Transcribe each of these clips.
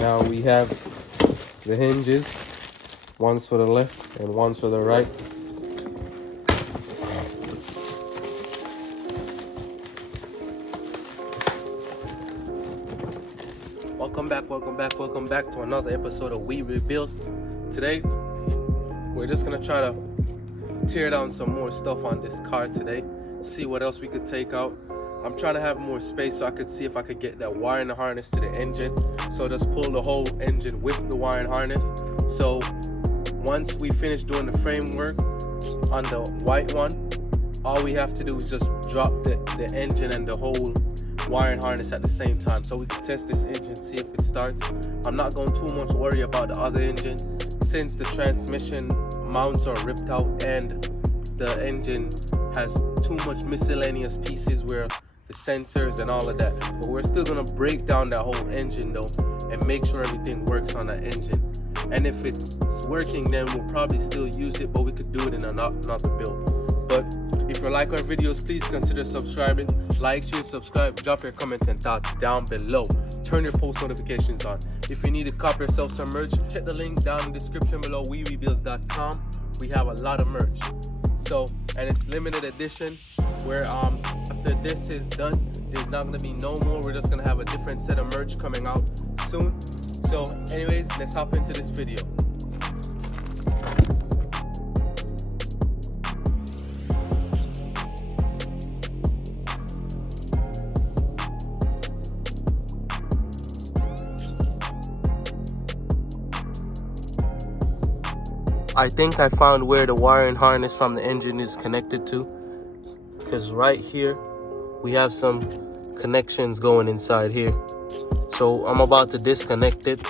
Now we have the hinges, one's for the left and one's for the right. Welcome back to another episode of Rebuildz. Today, we're just gonna try to tear down some more stuff on this car today, see what else we could take out. I'm trying to have more space so I could see if I could get that wiring harness to the engine. So just pull the whole engine with the wiring harness. So once we finish doing the framework on the white one, all we have to do is just drop the engine and the whole wiring harness at the same time, so we can test this engine, see if it starts. I'm not going too much worry about the other engine since the transmission mounts are ripped out and the engine has too much miscellaneous pieces where the sensors and all of that. But we're still gonna break down that whole engine though and make sure everything works on that engine. And if it's working, then we'll probably still use it, but we could do it in another build. But if you like our videos, please consider subscribing. Like, share, subscribe, drop your comments and thoughts down below. Turn your post notifications on. If you need to cop yourself some merch, check the link down in the description below, Rebuildz.com. We have a lot of merch. So, and it's limited edition, where after this is done, there's not gonna be no more. We're just gonna have a different set of merch coming out soon. So anyways, let's hop into this video. I think I found where the wiring harness from the engine is connected to, because right here we have some connections going inside here. So I'm about to disconnect it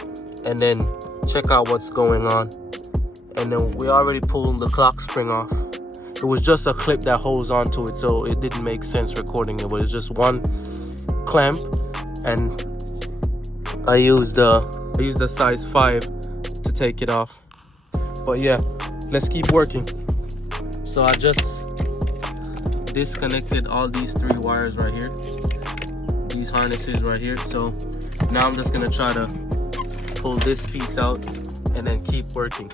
and then check out what's going on. And then we already pulled the clock spring off. It was just a clip that holds onto it, so it didn't make sense recording it, but it's just one clamp, and I used the size 5 to take it off. But yeah, let's keep working. So I just disconnected all these 3 wires right here, these harnesses right here. So now I'm just gonna try to pull this piece out and then keep working.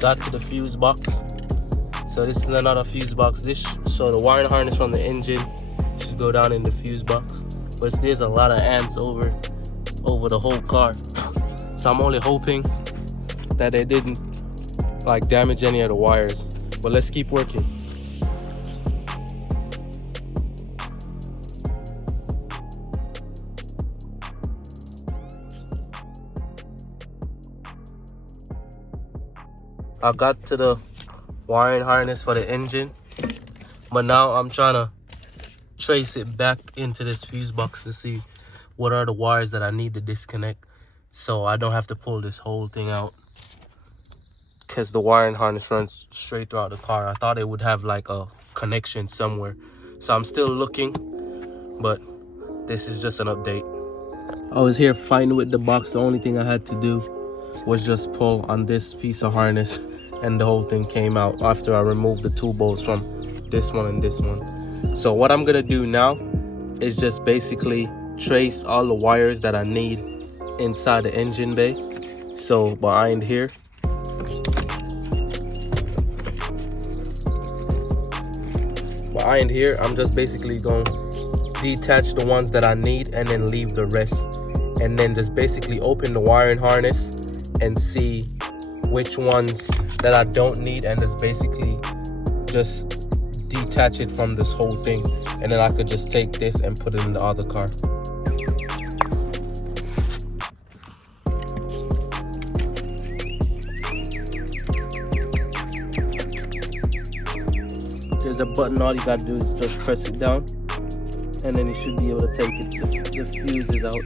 Got to the fuse box. So this is another fuse box. So the wiring harness from the engine should go down in the fuse box. But there's a lot of ants over the whole car. So I'm only hoping that they didn't like damage any of the wires. But let's keep working. I got to the wiring harness for the engine, but now I'm trying to trace it back into this fuse box to see what are the wires that I need to disconnect, so I don't have to pull this whole thing out, because the wiring harness runs straight throughout the car. I thought it would have like a connection somewhere, so I'm still looking, but this is just an update. I was here fighting with the box. The only thing I had to do was just pull on this piece of harness and the whole thing came out after I removed the 2 bolts from this one and this one. So what I'm gonna do now is just basically trace all the wires that I need inside the engine bay. So behind here, I'm just basically going to detach the ones that I need and then leave the rest, and then just basically open the wiring harness and see which ones that I don't need, and just basically just detach it from this whole thing, and then I could just take this and put it in the other car. There's a button, all you gotta do is just press it down, and then you should be able to take it, the fuses out.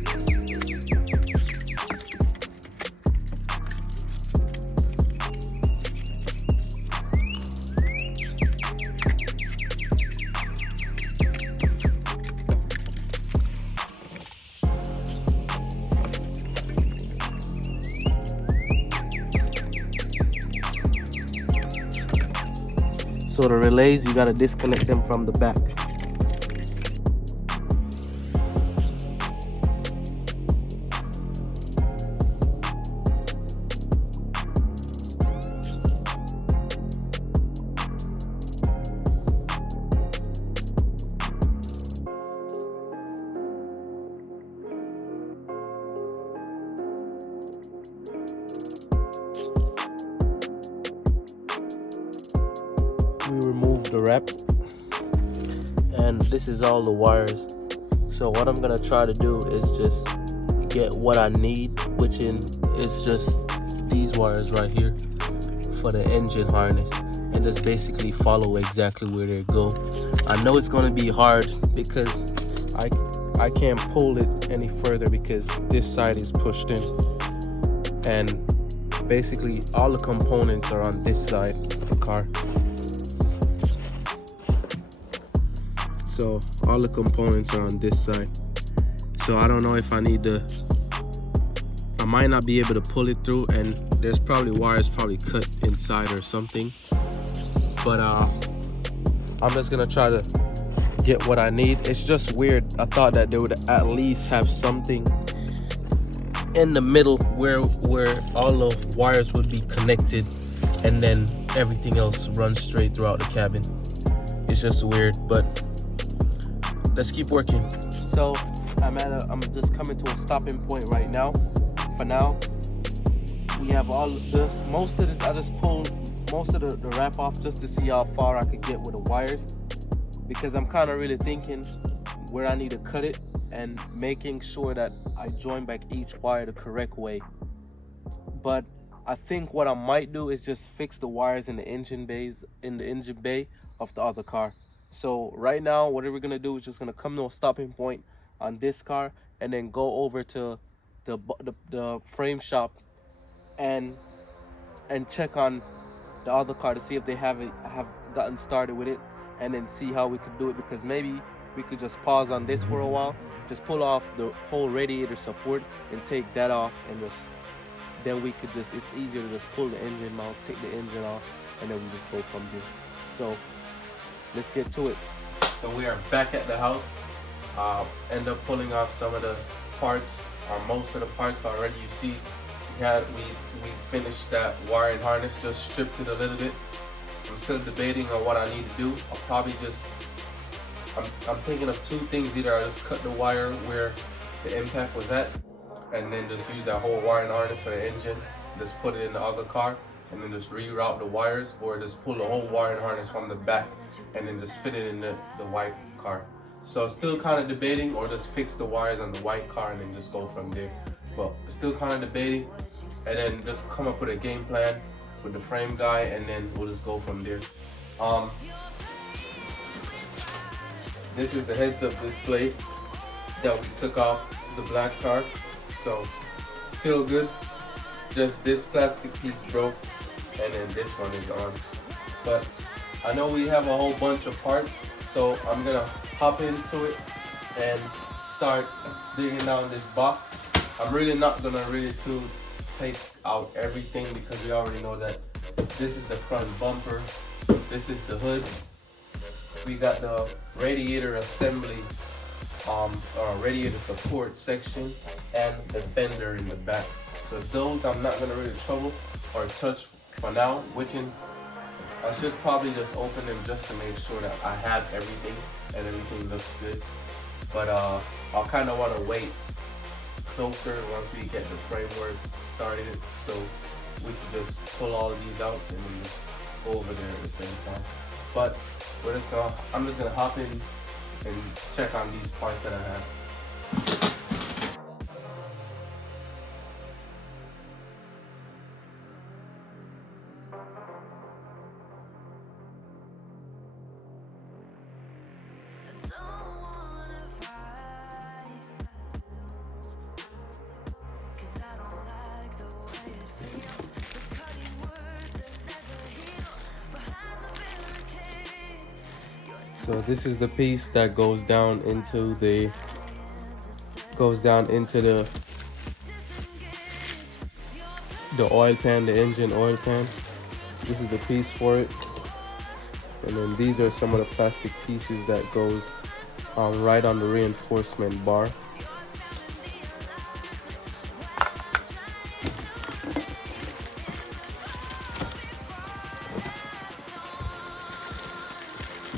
So the relays, you gotta disconnect them from the back. We removed the wrap, and this is all the wires. So what I'm gonna try to do is just get what I need, which is just these wires right here for the engine harness, and just basically follow exactly where they go. I know it's gonna be hard because I can't pull it any further because this side is pushed in, and basically all the components are on this side of the car. So all the components are on this side. So I don't know if I might not be able to pull it through, and there's probably wires cut inside or something. But I'm just gonna try to get what I need. It's just weird. I thought that they would at least have something in the middle where all the wires would be connected, and then everything else runs straight throughout the cabin. It's just weird, but let's keep working. So I'm just coming to a stopping point right now. For now, we have all of this. Most of this, I just pulled most of the wrap off just to see how far I could get with the wires, because I'm kind of really thinking where I need to cut it and making sure that I join back each wire the correct way. But I think what I might do is just fix the wires in the engine bay of the other car. So right now, what we're gonna do is just gonna come to a stopping point on this car, and then go over to the frame shop and check on the other car to see if they have gotten started with it, and then see how we could do it, because maybe we could just pause on this for a while, just pull off the whole radiator support and take that off, and then we could it's easier to just pull the engine mounts, take the engine off, and then we just go from there. So let's get to it. So we are back at the house. End up pulling off some of the parts, or most of the parts already. You see, we finished that wiring harness, just stripped it a little bit. I'm still debating on what I need to do. I'll probably I'm thinking of two things. Either I just cut the wire where the impact was at, and then just use that whole wiring harness for the engine, just put it in the other car, and then just reroute the wires, or just pull the whole wiring harness from the back and then just fit it in the white car. So still kind of debating, or just fix the wires on the white car and then just go from there. But still kind of debating, and then just come up with a game plan with the frame guy, and then we'll just go from there. This is the heads-up display that we took off the black car. So still good. Just this plastic piece broke, and then this one is on. But I know we have a whole bunch of parts, so I'm gonna hop into it and start digging down this box. I'm really not gonna take out everything, because we already know that this is the front bumper, this is the hood, we got the radiator assembly, radiator support section, and the fender in the back. So those I'm not gonna really trouble or touch for now, I should probably just open them just to make sure that I have everything and everything looks good. But I'll kind of want to wait closer once we get the framework started, so we can just pull all of these out and then just go over there at the same time. But I'm just gonna hop in and check on these parts that I have. So this is the piece that goes down into the oil pan, the engine oil pan. This is the piece for it And then these are some of the plastic pieces that goes right on the reinforcement bar.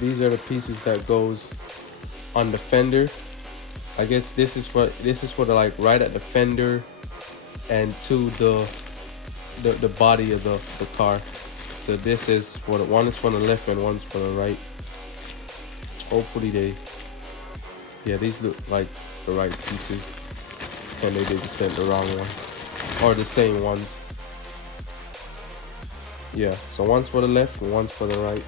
These are the pieces that goes on the fender. I guess this is for the, like, right at the fender and to the body of the car. So this is for one is for the left and one's for the right. Hopefully these look like the right pieces, and they didn't send the wrong ones or the same ones. Yeah, so one's for the left and one's for the right.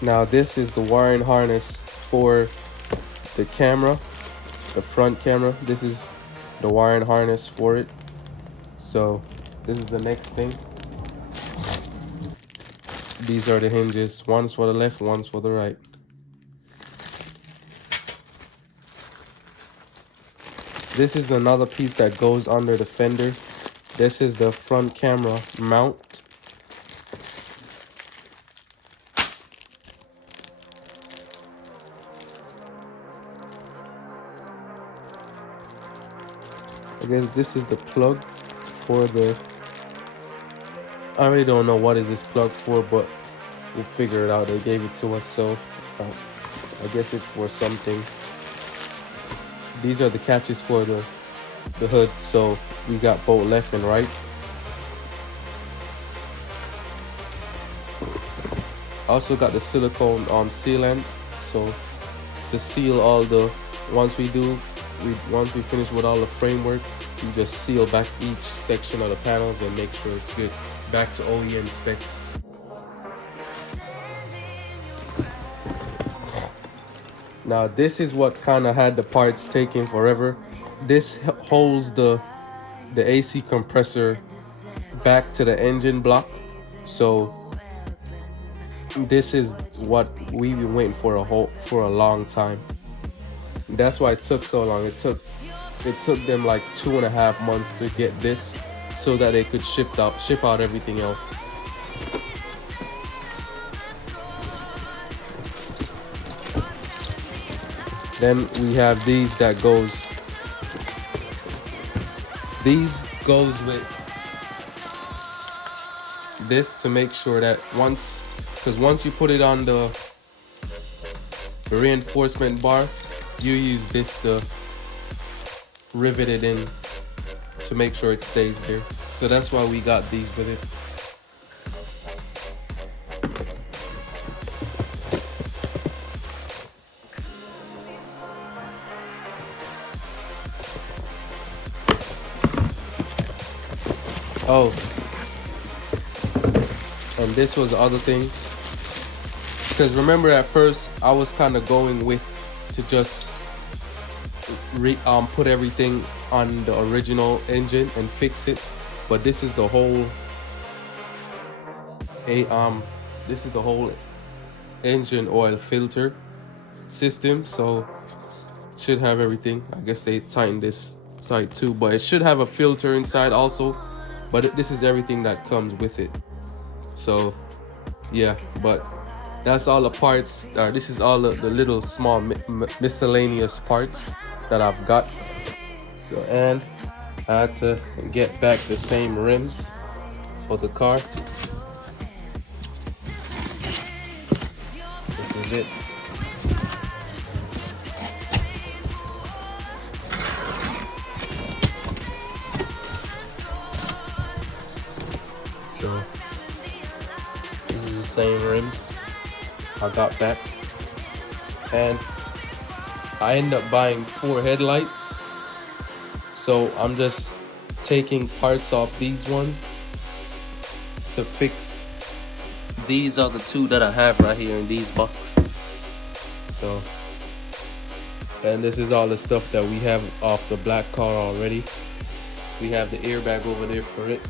Now this is the wiring harness for the camera, the front camera. This is the wiring harness for it. So this is the next thing. These are the hinges. One's for the left, one's for the right. This is another piece that goes under the fender. This is the front camera mount. I guess this is the plug for the, I really don't know what is this plug for, but we'll figure it out. They gave it to us, so I guess it's for something. These are the catches for the hood, so we got both left and right. Also got the silicone sealant, so to seal all the, once we finish with all the framework, we just seal back each section of the panels and make sure it's good, back to OEM specs. Now this is what kind of had the parts taking forever. This holds the AC compressor back to the engine block. So this is what we've been waiting for a long time. That's why it took so long. It took them like 2.5 months to get this, so that they could ship out everything else. Then we have these that goes with this to make sure that once you put it on the reinforcement bar, you use this to rivet it in to make sure it stays there. So that's why we got these with it. Oh, and this was the other thing, because remember at first I was kind of going with to just put everything on the original engine and fix it, but this is the whole engine oil filter system, so it should have everything. I guess they tightened this side too, but it should have a filter inside also, but this is everything that comes with it. So yeah, but that's all the parts. This is all the little small miscellaneous parts that I've got. So, and I had to get back the same rims for the car. This is it. So this is the same rims I got back, and I end up buying 4 headlights. So I'm just taking parts off these ones to fix. These are the 2 that I have right here in these boxes. So, and this is all the stuff that we have off the black car already. We have the airbag over there for it,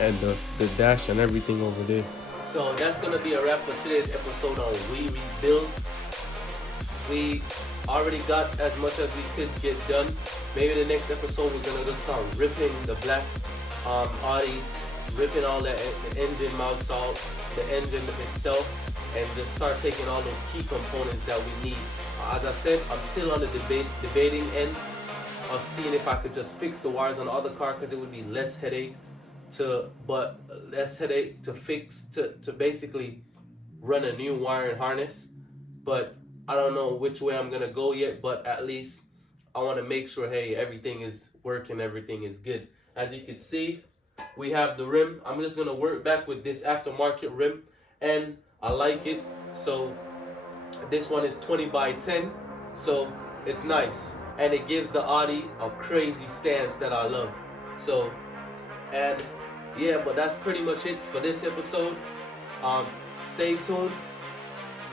and the dash and everything over there. So that's gonna be a wrap for today's episode on We Rebuild. We already got as much as we could get done. Maybe the next episode we're gonna just start ripping the black Audi, ripping all the engine mounts out, the engine itself, and just start taking all those key components that we need. As I said, I'm still on the debating end of seeing if I could just fix the wires on the other car, because it would be less headache to fix, to basically run a new wiring harness. But I don't know which way I'm gonna go yet, but at least I want to make sure, hey, everything is working, everything is good. As you can see, we have the rim. I'm just gonna work back with this aftermarket rim, and I like it. So this one is 20 by 10, so it's nice, and it gives the Audi a crazy stance that I love. So, and yeah, but that's pretty much it for this episode. Stay tuned.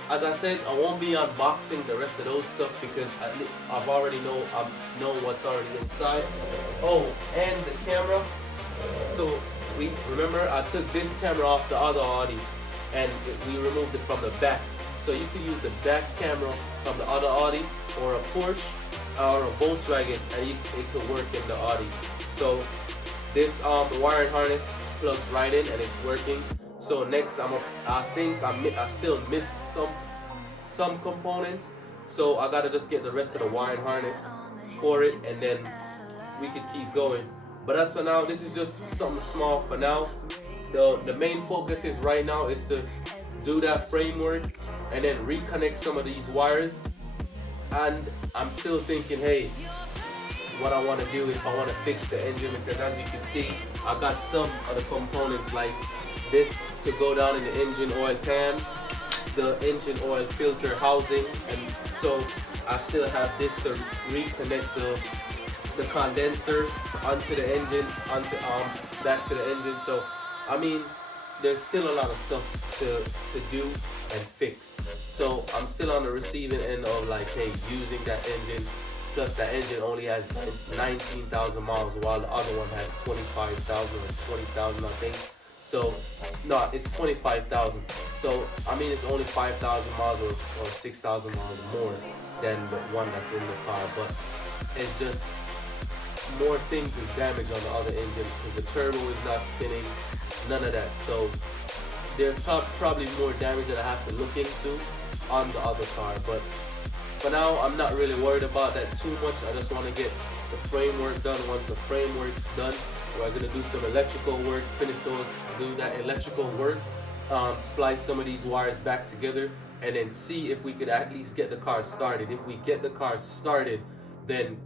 As I said, I won't be unboxing the rest of those stuff because I've already know what's already inside. Oh, and the camera. So remember I took this camera off the other Audi, and we removed it from the back. So you can use the back camera from the other Audi or a Porsche or a Volkswagen, and it could work in the Audi. So this wiring harness plugs right in and it's working. So next, I think I still missed some components, so I gotta just get the rest of the wiring harness for it, and then we can keep going. But as for now, this is just something small for now. The main focus is right now is to do that framework and then reconnect some of these wires. And I'm still thinking, hey, what I want to do is I want to fix the engine, because as you can see, I got some of the components like this to go down in the engine oil pan, the engine oil filter housing, and so I still have this to reconnect the condenser onto the engine, back to the engine. So I mean, there's still a lot of stuff to do and fix. So I'm still on the receiving end of like, hey, using that engine. Plus that engine only has 19,000 miles, while the other one has 25,000 or 20,000, I think. So no, it's 25,000. So I mean, it's only 5,000 miles or 6,000 miles more than the one that's in the car. But it's just more things is damaged on the other engine, because the turbo is not spinning, none of that. So there's probably more damage that I have to look into on the other car. But for now, I'm not really worried about that too much. I just want to get the framework done. Once the framework's done, we're going to do some electrical work, finish those, do that electrical work, splice some of these wires back together, and then see if we could at least get the car started. If we get the car started, then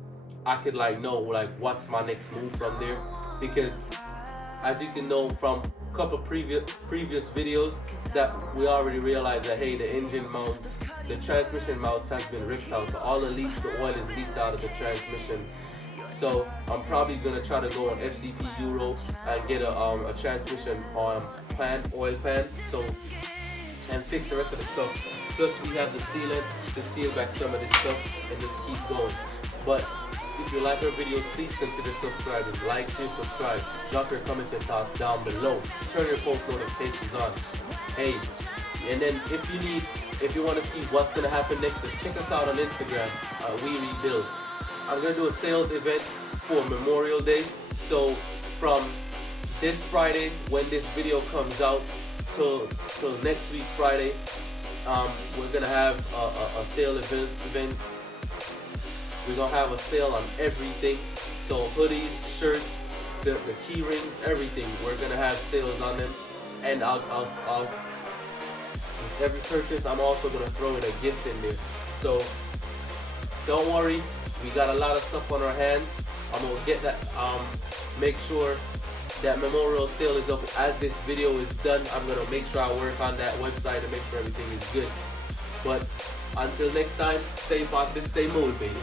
I could know what's my next move from there. Because as you can know from a couple previous videos, that we already realized that, hey, the engine mounts, the transmission mounts has been ripped out, so all the oil is leaked out of the transmission. So I'm probably gonna try to go on FCP Euro and get a transmission oil pan, so, and fix the rest of the stuff. Plus we have the sealant to seal back some of this stuff and just keep going. But if you like our videos, please consider subscribing. Like, share, subscribe. Drop your comments and thoughts down below. Turn your post notifications on. Hey, and then if you want to see what's gonna happen next, just check us out on Instagram. We Rebuildz. I'm gonna do a sales event for Memorial Day. So from this Friday, when this video comes out, till next week Friday, we're gonna have a sale event. We're gonna have a sale on everything. So hoodies, shirts, the key rings, everything. We're gonna have sales on them. And I'll with every purchase, I'm also gonna throw in a gift in there. So don't worry, we got a lot of stuff on our hands. I'm gonna get that, make sure that memorial sale is up. As this video is done, I'm gonna make sure I work on that website and make sure everything is good. But until next time, stay positive, stay motivated.